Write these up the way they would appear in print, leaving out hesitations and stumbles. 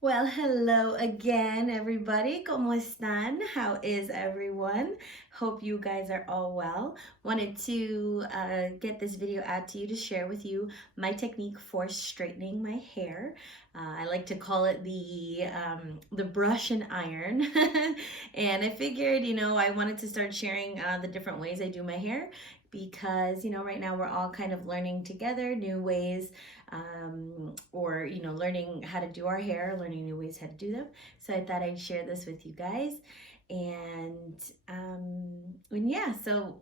Well, hello again, everybody. ¿Cómo están? How is everyone? Hope you guys are all well. Wanted to get this video out to you to share with you my technique for straightening my hair. I like to call it the brush and iron. And I figured, I wanted to start sharing the different ways I do my hair because, right now we're all kind of learning together new ways or learning how to do our hair, learning new ways how to do them. So I thought I'd share this with you guys. And yeah, so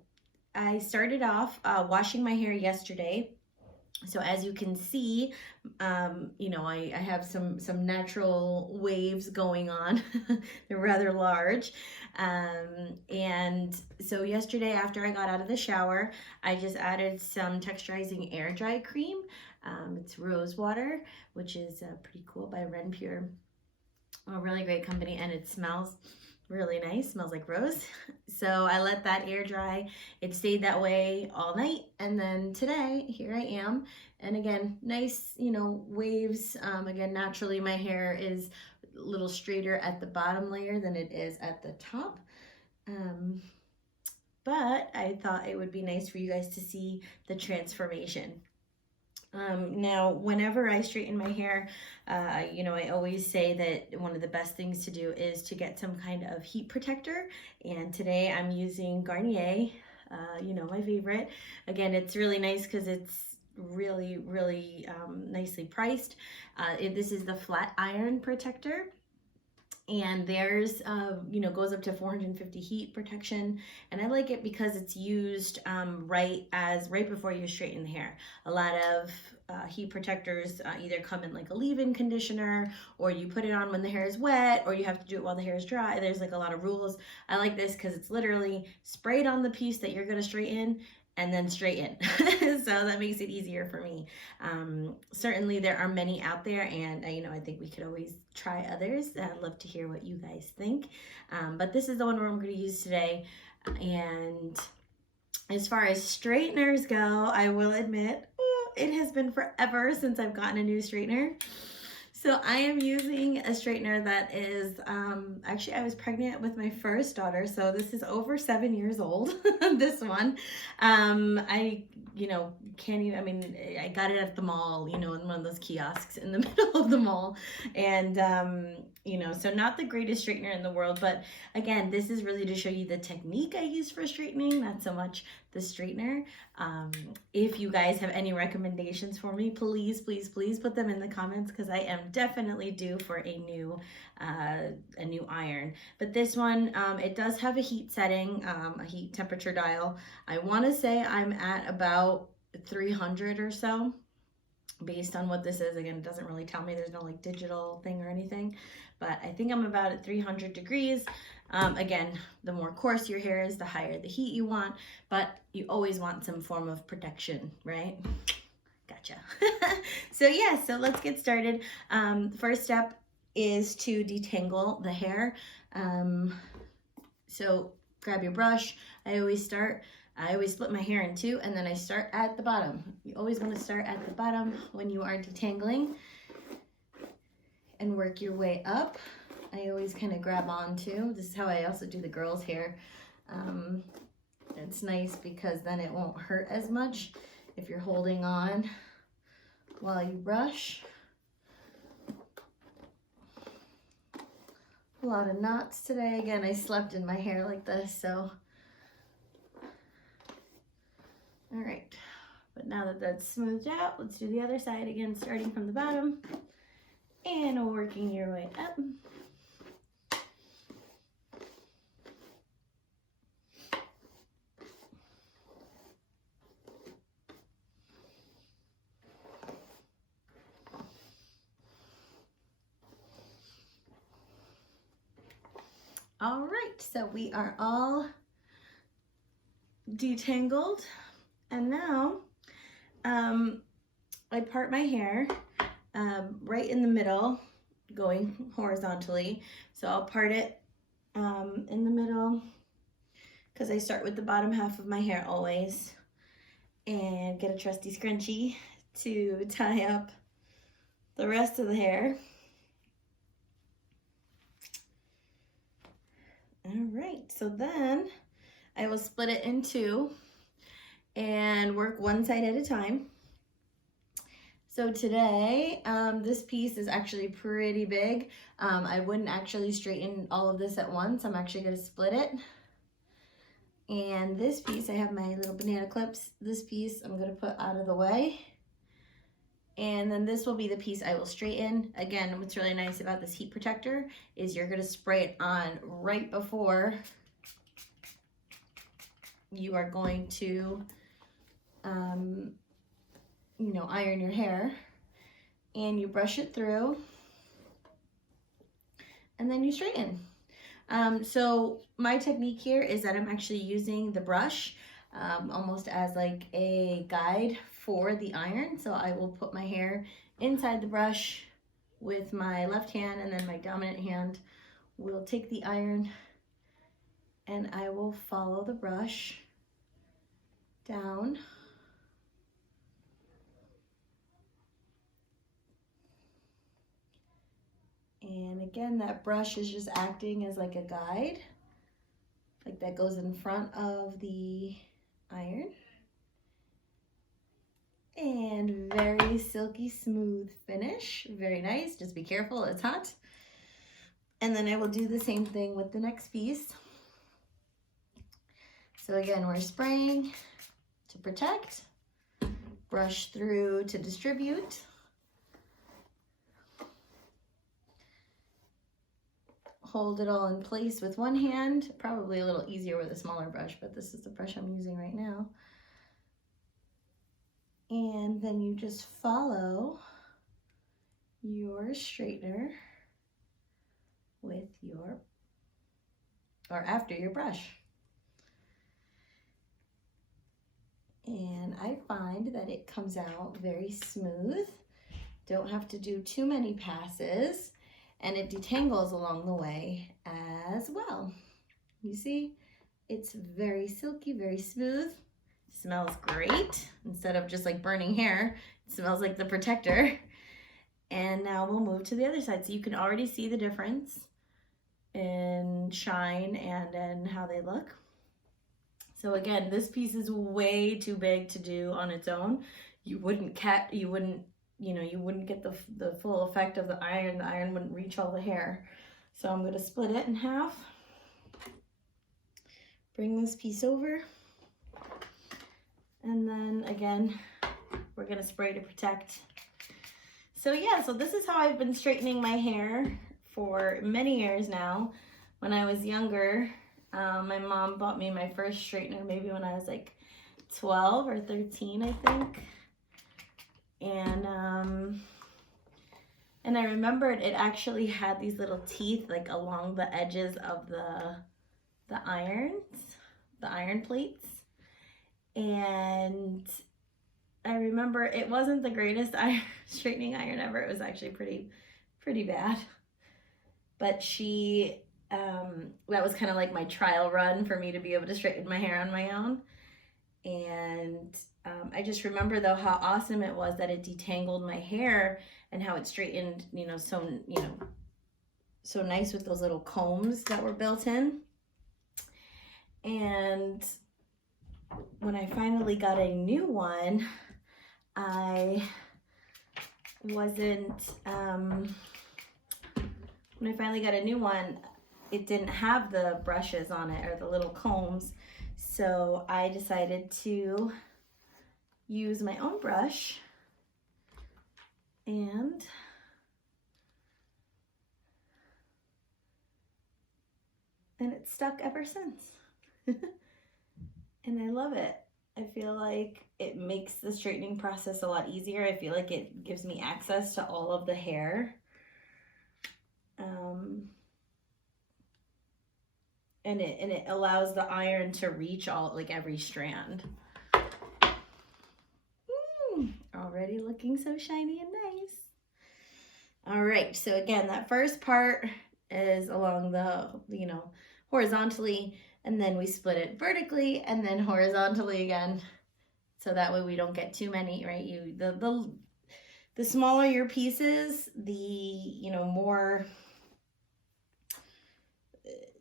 I started off washing my hair yesterday. So as you can see, I have some natural waves going on. They're rather large. And so yesterday after I got out of the shower, I just added some texturizing air dry cream. It's rose water, which is pretty cool, by Renpure, a really great company, and it smells really nice, smells like rose. So I let that air dry. It stayed that way all night, and then today here I am, and again, nice, waves. Again, naturally my hair is a little straighter at the bottom layer than it is at the top. But I thought it would be nice for you guys to see the transformation. Now, whenever I straighten my hair, I always say that one of the best things to do is to get some kind of heat protector. And today I'm using Garnier, my favorite. Again, it's really nice because it's really, really nicely priced. This is the flat iron protector, and theirs goes up to 450 heat protection, and I like it because it's used right before you straighten the hair. A lot of heat protectors either come in like a leave-in conditioner, or you put it on when the hair is wet, or you have to do it while the hair is dry. There's like a lot of rules. I like this because it's literally sprayed on the piece that you're going to straighten and then straighten. So that makes it easier for me. Certainly there are many out there, and I think we could always try others. I'd love to hear what you guys think. But this is the one I'm going to use today. And as far as straighteners go, I will admit, it has been forever since I've gotten a new straightener. So I am using a straightener that is, actually I was pregnant with my first daughter, so this is over 7 years old, this one. I can't even, I got it at the mall, in one of those kiosks in the middle of the mall. And, so not the greatest straightener in the world, but again, this is really to show you the technique I use for straightening, not so much the straightener. If you guys have any recommendations for me, please put them in the comments, because I am definitely due for a new iron. But this one, it does have a heat setting, a heat temperature dial. I want to say I'm at about 300 or so, based on what this is. Again, it doesn't really tell me. There's no like digital thing or anything, but I think I'm about at 300 degrees. Again, the more coarse your hair is, the higher the heat you want, but you always want some form of protection, right? Gotcha. So yeah, so let's get started. First step is to detangle the hair. So grab your brush. I always split my hair in two, and then I start at the bottom. You always want to start at the bottom when you are detangling and work your way up. I always kind of grab onto. This is how I also do the girls' hair. It's nice because then it won't hurt as much if you're holding on while you brush. A lot of knots today. Again, I slept in my hair like this, so. All right, but now that that's smoothed out, let's do the other side again, starting from the bottom and working your way up. All right, so we are all detangled, and now I part my hair right in the middle, going horizontally. So I'll part it in the middle, because I start with the bottom half of my hair always, and get a trusty scrunchie to tie up the rest of the hair. All right, so then I will split it in two and work one side at a time. So today, this piece is actually pretty big. I wouldn't actually straighten all of this at once. I'm actually gonna split it. And this piece, I have my little banana clips. This piece I'm gonna put out of the way. And then this will be the piece I will straighten. Again, what's really nice about this heat protector is you're gonna spray it on right before you are going to, you know, iron your hair. And you brush it through and then you straighten. So my technique here is that I'm actually using the brush almost as like a guide for the iron. So I will put my hair inside the brush with my left hand, and then my dominant hand will take the iron and I will follow the brush down. And again, that brush is just acting as like a guide, like that goes in front of the iron. And very silky smooth finish, very nice. Just be careful, it's hot. And then I will do the same thing with the next piece. So again, we're spraying to protect, brush through to distribute. Hold it all in place with one hand, probably a little easier with a smaller brush, but this is the brush I'm using right now. And then you just follow your straightener with your, or after your brush. And I find that it comes out very smooth. Don't have to do too many passes. And it detangles along the way as well. You see, it's very silky, very smooth. Smells great. Instead of just like burning hair, it smells like the protector. And now we'll move to the other side. So you can already see the difference in shine and in how they look. So again, this piece is way too big to do on its own. You wouldn't get the full effect of the iron. The iron wouldn't reach all the hair. So I'm going to split it in half. Bring this piece over. And then again, we're going to spray to protect. So yeah, so this is how I've been straightening my hair for many years now. When I was younger, my mom bought me my first straightener maybe when I was like 12 or 13, I think. And I remembered it actually had these little teeth like along the edges of the iron plates. And I remember it wasn't the greatest straightening iron ever. It was actually pretty bad. But that was kind of like my trial run for me to be able to straighten my hair on my own. And I just remember though how awesome it was that it detangled my hair and how it straightened, so nice with those little combs that were built in. And when I finally got a new one, it didn't have the brushes on it or the little combs. So I decided to use my own brush, and it's stuck ever since. And I love it. I feel like it makes the straightening process a lot easier. I feel like it gives me access to all of the hair. And it allows the iron to reach every strand. Already looking so shiny and nice. All right, so again, that first part is along the, horizontally, and then we split it vertically and then horizontally again. So that way we don't get too many, right? The smaller your pieces, the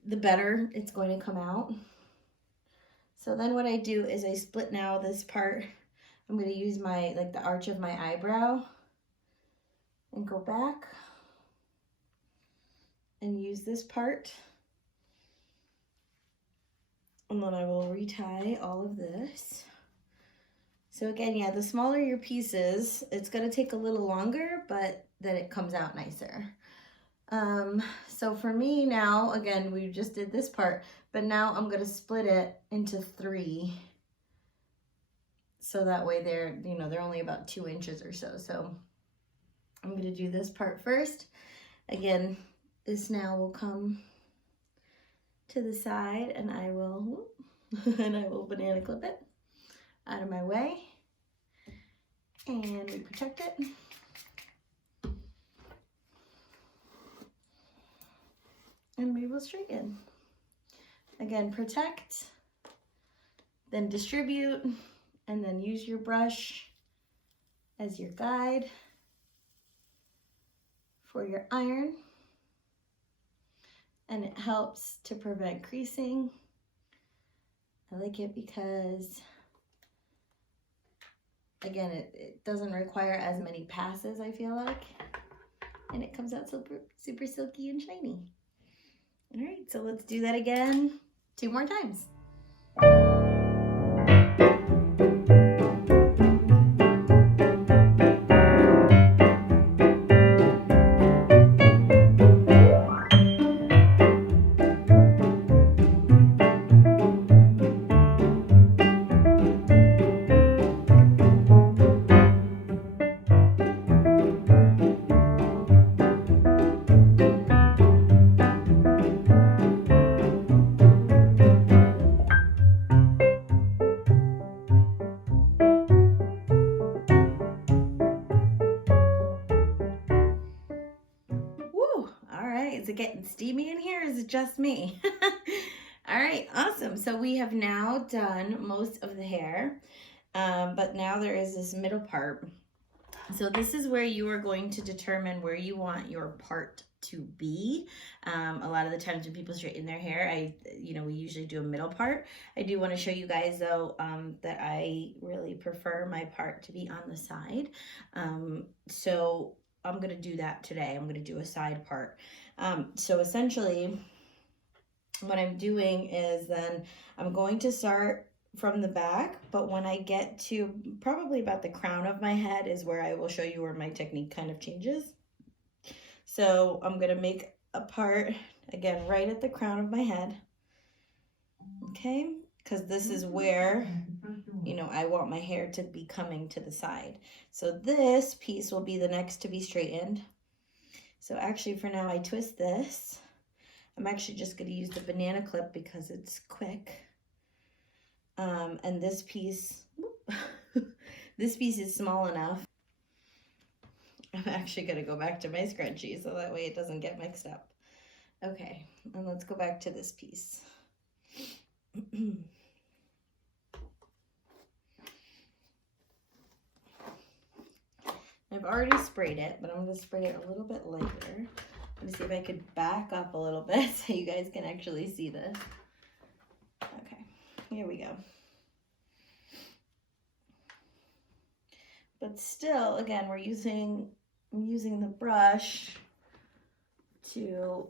the better it's going to come out. So then what I do is I split now this part. I'm going to use my, like the arch of my eyebrow and go back and use this part. And then I will retie all of this. So again, yeah, the smaller your pieces, it's going to take a little longer, but then it comes out nicer. So for me now, again, we just did this part, but now I'm going to split it into 3. So that way they're, you know, they're only about 2 inches or so. So I'm going to do this part first. Again, this now will come to the side and I will, banana clip it out of my way and we protect it. And we will straighten. Again, protect, then distribute, and then use your brush as your guide for your iron. And it helps to prevent creasing. I like it because, again, it doesn't require as many passes, I feel like. And it comes out super, super silky and shiny. All right, so let's do that again 2 more times. Is it getting steamy in here? Is it just me? All right, awesome. So we have now done most of the hair, but now there is this middle part. So this is where you are going to determine where you want your part to be. A lot of the times when people straighten their hair, we usually do a middle part. I do want to show you guys though that I really prefer my part to be on the side. So I'm going to do that today. I'm going to do a side part. So essentially what I'm doing is then I'm going to start from the back, but when I get to probably about the crown of my head is where I will show you where my technique kind of changes. So I'm going to make a part again right at the crown of my head. Okay, because this is where, I want my hair to be coming to the side. So this piece will be the next to be straightened. So actually for now I twist this. I'm actually just going to use the banana clip because it's quick. And this piece, this piece is small enough. I'm actually going to go back to my scrunchie so that way it doesn't get mixed up. Okay, and let's go back to this piece. I've already sprayed it, but I'm going to spray it a little bit lighter. Let me see if I could back up a little bit so you guys can actually see this. Okay, here we go. But still, again, I'm using the brush to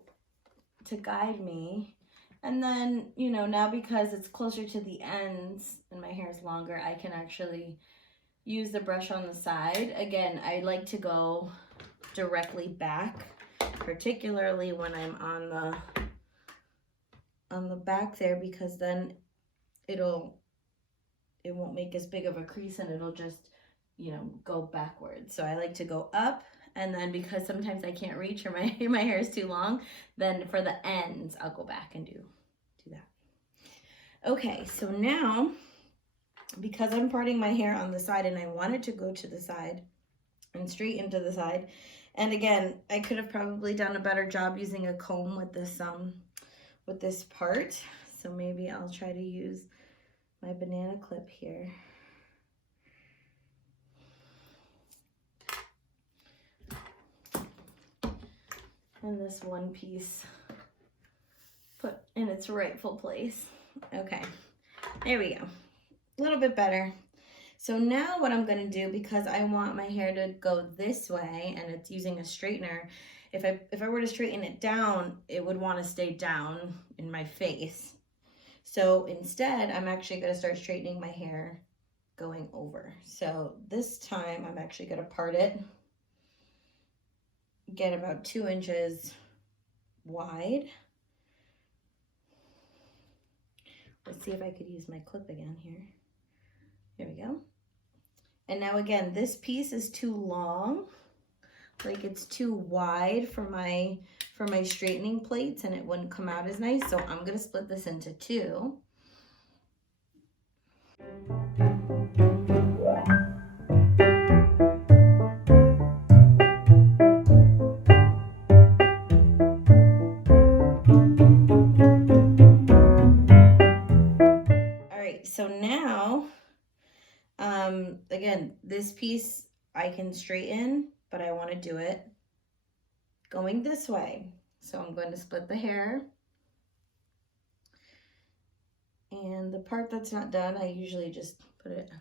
guide me. And then, now because it's closer to the ends and my hair is longer, I can actually use the brush on the side. Again, I like to go directly back, particularly when I'm on the back there, because then it won't make as big of a crease and it'll just, go backwards. So I like to go up, and then because sometimes I can't reach or my hair is too long, then for the ends, I'll go back and do that. Okay, so now, because I'm parting my hair on the side and I wanted to go to the side and straight into the side, and again, I could have probably done a better job using a comb with this part. So maybe I'll try to use my banana clip here. And this one piece, put in its rightful place. Okay, there we go. A little bit better. So now what I'm gonna do, because I want my hair to go this way and it's using a straightener, if I were to straighten it down, it would want to stay down in my face. So instead, I'm actually gonna start straightening my hair going over. So this time I'm actually gonna part it, get about 2 inches wide. Let's see if I could use my clip again here. There we go. And now again, this piece is too long, like it's too wide for my straightening plates, and it wouldn't come out as nice. So I'm gonna split this into 2. All right, so now, again, this piece I can straighten, but I want to do it going this way. So I'm going to split the hair. And the part that's not done, I usually just put it,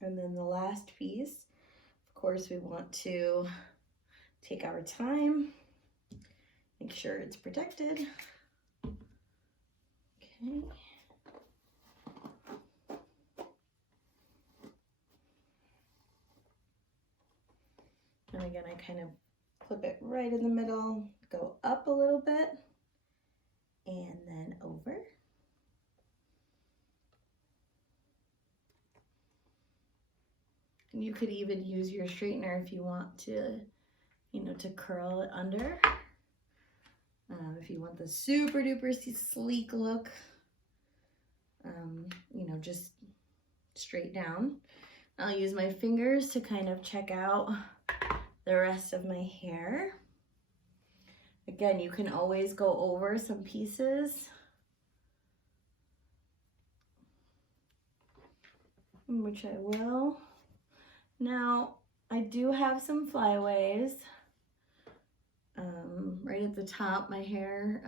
And then the last piece, of course, we want to take our time, make sure it's protected. Okay. And again, I kind of clip it right in the middle, go up a little bit, and then over. You could even use your straightener if you want to, you know, to curl it under. If you want the super duper sleek look, you know, just straight down. I'll use my fingers to kind of check out the rest of my hair. Again, you can always go over some pieces, which I will. Now, I do have some flyaways right at the top. My hair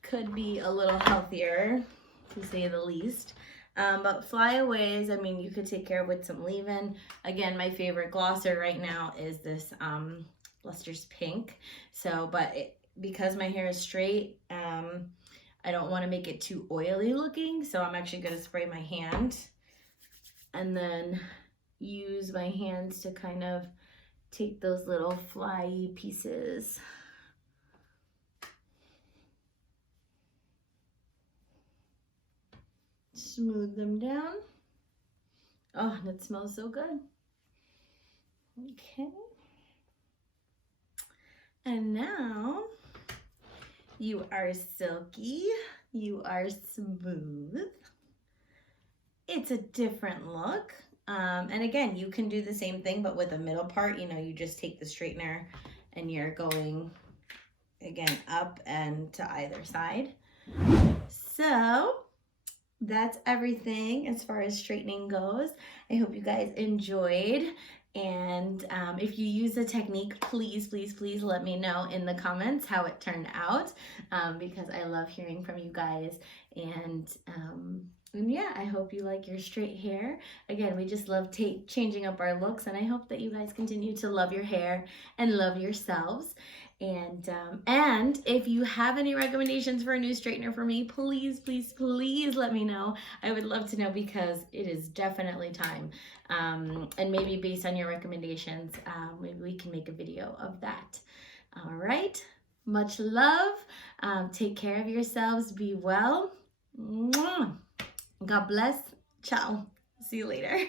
could be a little healthier, to say the least. But flyaways, I mean, you could take care of with some leave-in. Again, my favorite glosser right now is this Luster's Pink. So, but because my hair is straight, I don't want to make it too oily looking. So I'm actually going to spray my hand and then use my hands to kind of take those little flyy pieces. Smooth them down. Oh, and it smells so good. Okay. And now you are silky, you are smooth. It's a different look. And again, you can do the same thing, but with a middle part, you know, you just take the straightener and you're going, again, up and to either side. So that's everything as far as straightening goes. I hope you guys enjoyed. And if you use the technique, please, please, please let me know in the comments how it turned out, because I love hearing from you guys. And yeah, I hope you like your straight hair. Again, we just love changing up our looks, and I hope that you guys continue to love your hair and love yourselves. And if you have any recommendations for a new straightener for me, please, please, please let me know. I would love to know, because it is definitely time. And maybe based on your recommendations, maybe we can make a video of that. All right, much love. Take care of yourselves. Be well. Mwah. God bless. Ciao. See you later.